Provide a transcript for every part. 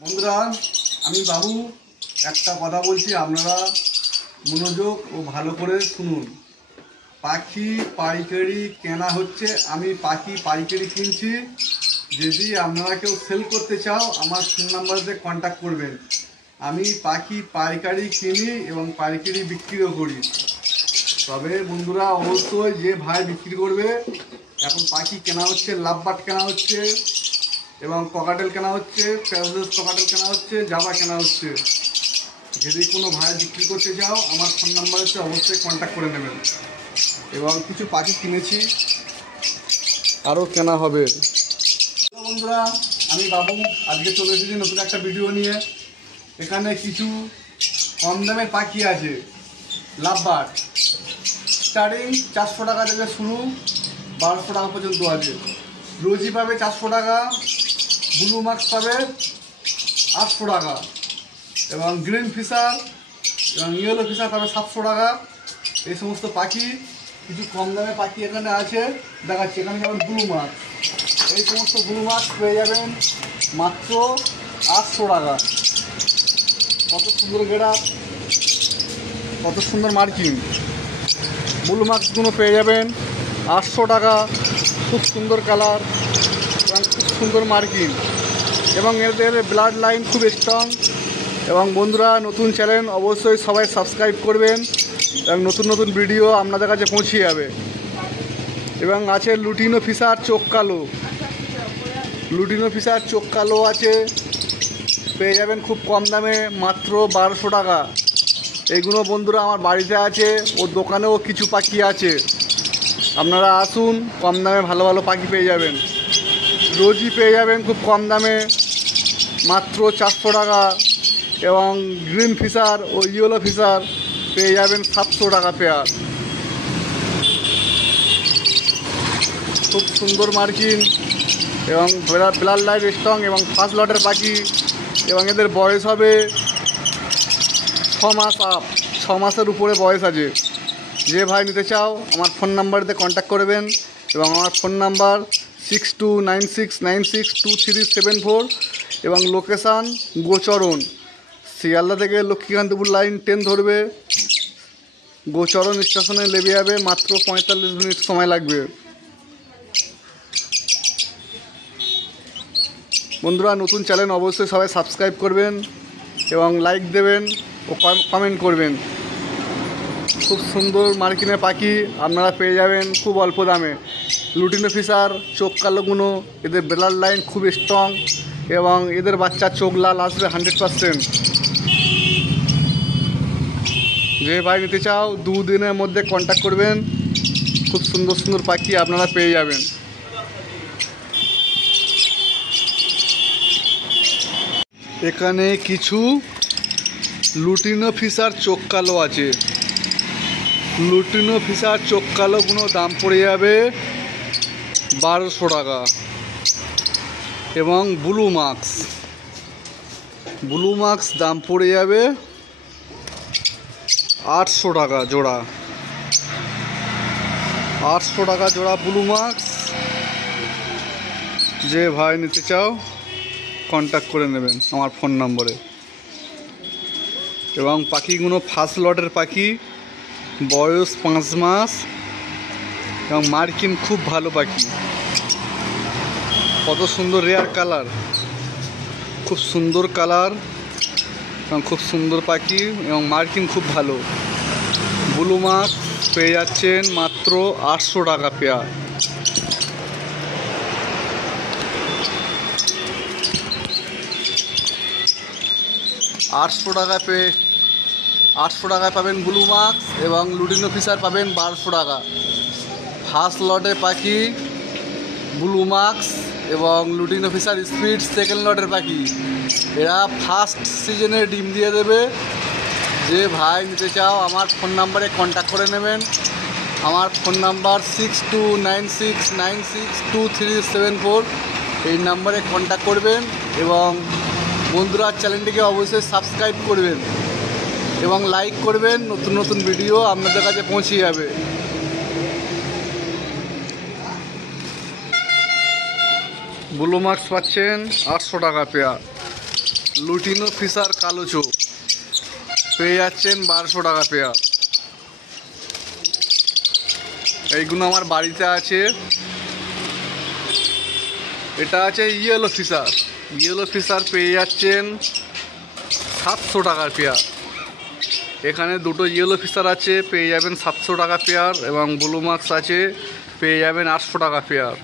বন্ধুরা, আমি বাবু একটা কথা বলছি, আপনারা মনোযোগ ও ভালো করে শুনুন। পাখি পাইকারি কেনা হচ্ছে, আমি পাখি পাইকারি কিনছি। যদি আপনারা কেউ সেল করতে চাও আমার ফোন নাম্বারে কন্ট্যাক্ট করবেন। আমি পাখি পাইকারি কিনি এবং পাইকারি বিক্রিও করি। তবে বন্ধুরা, অবশ্যই যে ভাই বিক্রি করবে, এখন পাখি কেনা হচ্ছে, লাভবার্ড কেনা হচ্ছে এবং ককাটেল কেনা হচ্ছে, প্যারাডাইস ককাটেল কেনা হচ্ছে, জাভা কেনা হচ্ছে। যদি কোনো ভাই বিক্রি করতে চাও আমার ফোন নাম্বার হচ্ছে, অবশ্যই কন্ট্যাক্ট করে নেবেন। এবং কিছু পাখি কিনেছি, আরও কেনা হবে। বন্ধুরা, আমি বাবু আজকে চলে এসেছি নতুন একটা ভিডিও নিয়ে। এখানে কিছু কম দামের পাখি আছে, লাভবার্ড। স্টার্টিং 400 টাকা থেকে শুরু, 1200 টাকা পর্যন্ত আছে। রোজি পাবে 400 টাকা, ব্লু মার্কস পাবে 800 টাকা, এবং গ্রিন ফিশার এবং ইয়েলো ফিশার পাবে 700 টাকা। এই সমস্ত পাখি, কিছু কম দামে পাখি এখানে আছে, দেখাচ্ছি। এখানে যেমন ব্লু মার্কস, এই সমস্ত ব্লু মার্কস পেয়ে যাবেন মাত্র 800 টাকা। কত সুন্দর গেড়া, কত সুন্দর মার্কিং। ব্লু মার্কসগুলো পেয়ে যাবেন 800 টাকা। খুব সুন্দর কালার এবং খুব সুন্দর মার্কিং, এবং এদের ব্লাড লাইন খুব স্ট্রং। এবং বন্ধুরা, নতুন চ্যানেল অবশ্যই সবাই সাবস্ক্রাইব করবেন এবং নতুন নতুন ভিডিও আপনাদের কাছে পৌঁছে যাবে। এবং আছে লুটিনো ফিশার চোখ কালো, লুটিনো ফিশার চোখ কালো আছে, পেয়ে যাবেন খুব কম দামে মাত্র 1200 টাকা। এইগুলো বন্ধুরা আমার বাড়িতে আছে, ওর দোকানেও কিছু পাখি আছে। আপনারা আসুন, কম দামে ভালো ভালো পাখি পেয়ে যাবেন। রোজি পেয়ে যাবেন খুব কম দামে মাত্র 400 টাকা, এবং গ্রিন ফিশার ও ইয়েলো ফিশার পেয়ে যাবেন 700 টাকা পেয়ার। খুব সুন্দর মার্কিং এবং ব্লাড লাইন স্ট্রং এবং ফার্স্ট লটের পাখি, এবং এদের বয়স হবে 6 মাস আপ, 6 মাসের উপরে বয়স আছে। যে ভাই নিতে চাও আমার ফোন নাম্বারতে কন্ট্যাক্ট করবেন, এবং আমার ফোন নাম্বার 6296962374, এবং লোকেশান গোচরণ, শিয়ালদা থেকে লক্ষ্মীকান্তপুর লাইন 10 ধরবে, গোচরণ স্টেশনে নেমে যাবে, মাত্র 45 মিনিট সময় লাগবে। বন্ধুরা, নতুন চ্যানেল অবশ্যই সবাই সাবস্ক্রাইব করবেন এবং লাইক দেবেন ও কমেন্ট করবেন। খুব সুন্দর মার্কিনের পাখি আপনারা পেয়ে যাবেন খুব অল্প দামে। লুটিনো ফিশার চোখ কালোগুলো, এদের ব্লাড লাইন খুব স্ট্রং, এবং এদের বাচ্চার চোখ লাল আসবে 100%। যে ভাই নিতে চাও 2 দিনের মধ্যে কন্ট্যাক্ট করবেন, খুব সুন্দর সুন্দর পাখি আপনারা পেয়ে যাবেন। এখানে কিছু লুটিনো ফিশার চোখ কালো আছে। লুটিনো ফিশার চোখ কালোগুলো দাম পড়ে যাবে 1200 টাকা, এবং ব্লু মার্কস দাম পড়ে যাবে 800 টাকা জোড়া। 800 টাকা জোড়া ব্লু মার্কস। যে ভাই নিতে চাও কন্ট্যাক্ট করে নেবেন আমার ফোন নম্বরে। এবং পাখিগুলো ফার্স্ট লটের পাখি, বয়স 5 মাস, এবং মার্কিং খুব ভালো পাখি। কত সুন্দর রেয়ার কালার, খুব সুন্দর কালার এবং খুব সুন্দর পাখি, এবং মার্কিং খুব ভালো। ব্লু মার্কস পেয়ে যাচ্ছেন মাত্র 800 টাকা পেয়ার। আটশো টাকায় পাবেন ব্লু মার্কস, এবং লুটিনো ফিশার পাবেন 1200 টাকা। ফার্স্ট লটের পাখি ব্লু মার্কস এবং লুটিনো ফিশার স্পিড, সেকেন্ড লটের পাখি। এরা ফার্স্ট সিজনে ডিম দিয়ে দেবে। যে ভাই নিতে চাও আমার ফোন নাম্বারে কন্ট্যাক্ট করে নেবেন। আমার ফোন নাম্বার 6296962374। এই নাম্বারে কন্ট্যাক্ট করবেন, এবং বন্ধুরা চ্যানেলটিকে অবশ্যই সাবস্ক্রাইব করবেন এবং লাইক করবেন। নতুন নতুন ভিডিও আপনাদের কাছে পৌঁছে যাবে। ব্লু মার্কস পাচ্ছেন 800 টাকা পেয়ার। লুটিনো ফিশার কালো চোখ পেয়ে যাচ্ছেন 1200 টাকা পেয়ার। এইগুলো আমার বাড়িতে আছে। এটা আছে ইয়েলো ফিশার। ইয়েলো ফিশার পেয়ে যাচ্ছেন 700 টাকার পেয়ার। এখানে দুটো ইয়েলো ফিশার আছে, পেয়ে যাবেন 700 টাকা পেয়ার, এবং ব্লু মার্কস আছে, পেয়ে যাবেন 800 টাকা পেয়ার।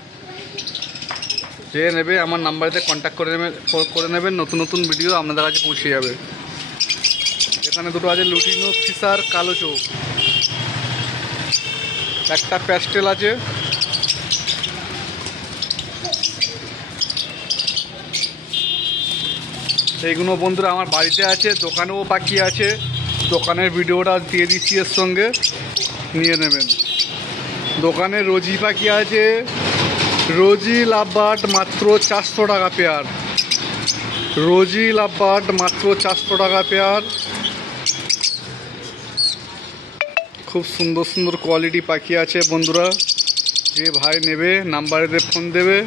যে নেবে আমার নাম্বারেতে কন্ট্যাক্ট করে নেবেন। নতুন নতুন ভিডিও আপনাদের কাছে পৌঁছে যাবে। এখানে দুটো আছে লুটিনো ফিশার কালো চোখ, একটা প্যাস্টেল আছে। এইগুলো বন্ধুরা আমার বাড়িতে আছে, দোকানেও পাখি আছে। দোকানের ভিডিওটা দিয়ে দিচ্ছি এর সঙ্গে, নিয়ে নেবেন। দোকানে রোজি পাখি আছে, রোজি লাভবার্ড মাত্র 400 টাকা পেয়ার। রোজি লাভবার্ড মাত্র 400 টাকা পেয়ার। খুব সুন্দর সুন্দর কোয়ালিটি পাখি আছে বন্ধুরা। যে ভাই নেবে নাম্বারেতে ফোন দেবে।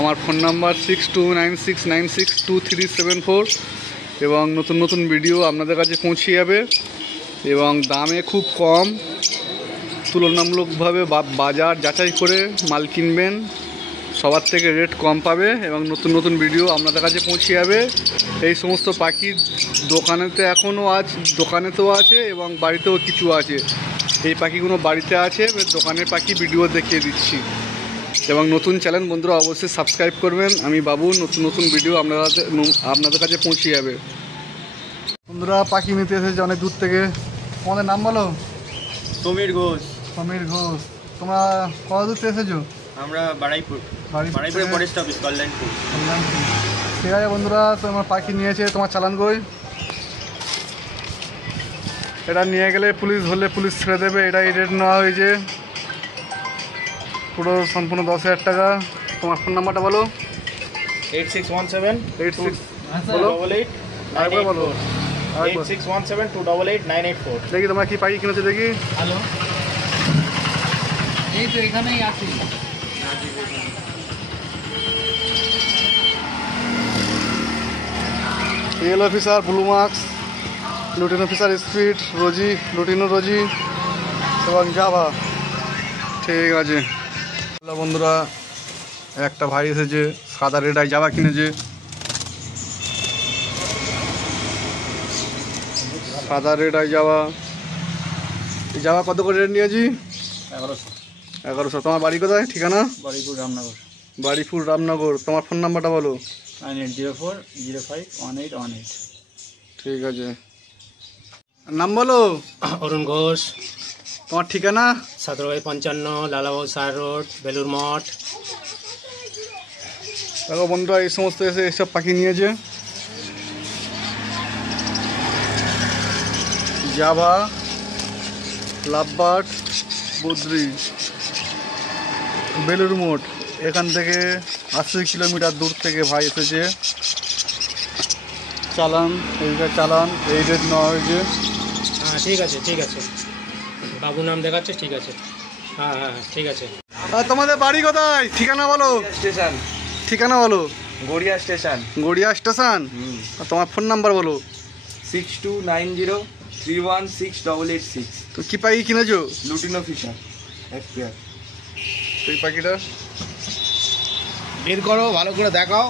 আমার ফোন নাম্বার 6296962374, এবং নতুন নতুন ভিডিও আপনাদের কাছে পৌঁছে যাবে, এবং দামে খুব কম। তুলনামূলকভাবে বাজার যাচাই করে মাল কিনবেন, সবার থেকে রেট কম পাবে, এবং নতুন নতুন ভিডিও আপনাদের কাছে পৌঁছে যাবে। এই সমস্ত পাখি দোকানেতেও আছে এবং বাড়িতেও কিছু আছে। এই পাখিগুলো বাড়িতে আছে, দোকানের পাখি ভিডিও দেখিয়ে দিচ্ছি। এবং নতুন চ্যানেল বন্ধুরা অবশ্যই সাবস্ক্রাইব করবেন। আমি বাবু, নতুন নতুন ভিডিও আপনাদের কাছে পৌঁছে যাবে। বন্ধুরা পাখি নিতে এসেছে অনেক দূর থেকে। তোমাদের নাম বলো? সমীর ঘোষ। সমীর ঘোষ। তোমরা কত দূর থেকে এসেছো? আমরা বাড়াইপুর ফরেস্ট অফিস, কল্যাণপুর। ঠিক আছে বন্ধুরা, তোমার পাখি নিয়েছে, তোমার চালান কই? এটা নিয়ে গেলে পুলিশ ধরলে পুলিশ ছেড়ে দেবে। এটাই রেট নেওয়া হয়েছে, পুরো সম্পূর্ণ 10,000 টাকা। তোমার ফোন নাম্বারটা বলো। 8617 বলো, 8617288984। দেখি তোমরা কি পাখি কিনেছো দেখি। হ্যালো, এই তো এখানেই আছি। Yellow Fischer, blue masks, lutino Fischer speed, rosy, lutino rosy এবং জাভা। ঠিক আছে বন্ধুরা, একটা ভাই এসেছে সাদা রেড আই জাভা কিনেছে। সাদা রেড আই জাভা। এই জাভা কত করে রেট নিয়েছি? 1100। তোমার বাড়ি কোথায়, ঠিকানা? বাড়িপুর রামনগর। বাড়িপুর রামনগর। তোমার ফোন নাম্বারটা বলো। 9804051818। ঠিক আছে, নাম বলো। অরুণ ঘোষ। তোমার ঠিকানা? 17/55 লালাবাবু সার রোড, বেলুর মঠ। দেখো বন্ধুরা, এই সমস্ত এসে এইসব পাখি নিয়েছে। জাভা, লাভবার্ড, বদ্রি, বেলুর মঠ। এখান থেকে 80 কিলোমিটার দূর থেকে ভাই এসেছে। চালান, এইটা চালান, এই রেট নেওয়া হয়েছে। হ্যাঁ ঠিক আছে, ঠিক আছে, বাবু নাম দেখাচ্ছে। ঠিক আছে, হ্যাঁ হ্যাঁ ঠিক আছে। আর তোমাদের বাড়ি কোথায়, ঠিকানা বলো। স্টেশন। ঠিকানা বলো। গড়িয়া স্টেশন। গড়িয়া স্টেশন। আর তোমার ফোন নাম্বার বলো। 6290316886। তো কি পাখি কিনেছো? লুটিনো ফিশার এক পেয়ার। এই পাখিটা বের করো, ভালো করে দেখাও।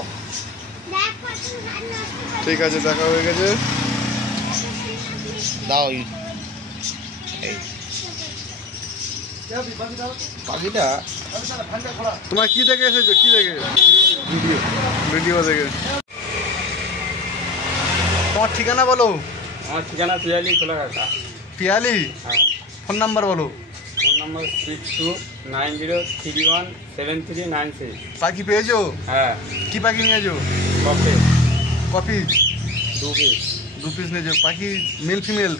ঠিক আছে, দেখা হয়ে গেছে। দাও পাখিটা। তোমরা কি দেখে এসেছো, কি দেখে? ভিডিও দেখে। তোমার ঠিকানা বলো। আমার ঠিকানা পিয়ালি কোলাঘাটা। পিয়ালি। হ্যাঁ। ফোন নাম্বার বলো। ফোন নম্বর 6290317396। পাখি পেয়েছো? হ্যাঁ। কি পাখি নিয়েছো? Coffee copy 2 piece. 2 পিস নিয়েছো। পাখি মেল ফিমেল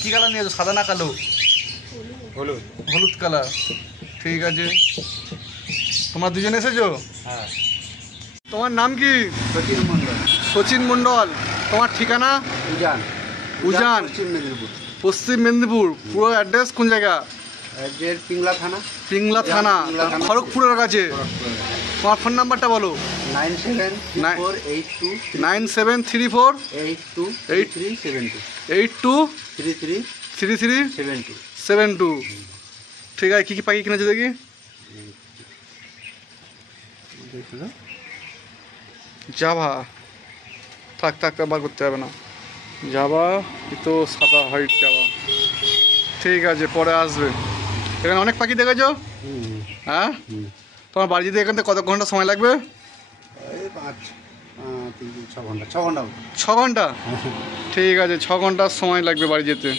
কি কালার নিয়েছো, সাদা না কালো? হলুদ। হলুদ কালার। ঠিক আছে, তোমরা দুজন এসেছো? হ্যাঁ। তোমার নাম কি? সচিন মন্ডল। সচিন মন্ডল। তোমার ঠিকানা? উজান। উজান, পশ্চিম মেদিনীপুর। পশ্চিম মেদিনীপুর। পুরো অ্যাড্রেস কোন জায়গা? পিংলা থানা। পিংলা থানা, খড়গপুরের কাছে। তোমার ফোন নাম্বারটা বলো। 973482 9734 82 33 72। ঠিক আছে, কী কী পাখি কিনেছে দেখি। জাভা, থাক বার করতে হবে না। জাভা এ তো সাদা হোয়াইট জাভা। ঠিক আছে, পরে আসবে। এখানে অনেক পাখি দেখেছো? হ্যাঁ, তোমার বাড়ি যেতে এখান থেকে কত ঘন্টা সময় লাগবে? 6 ঘন্টা। 6 ঘন্টা? ঠিক আছে, 6 ঘন্টার সময় লাগবে বাড়ি যেতে।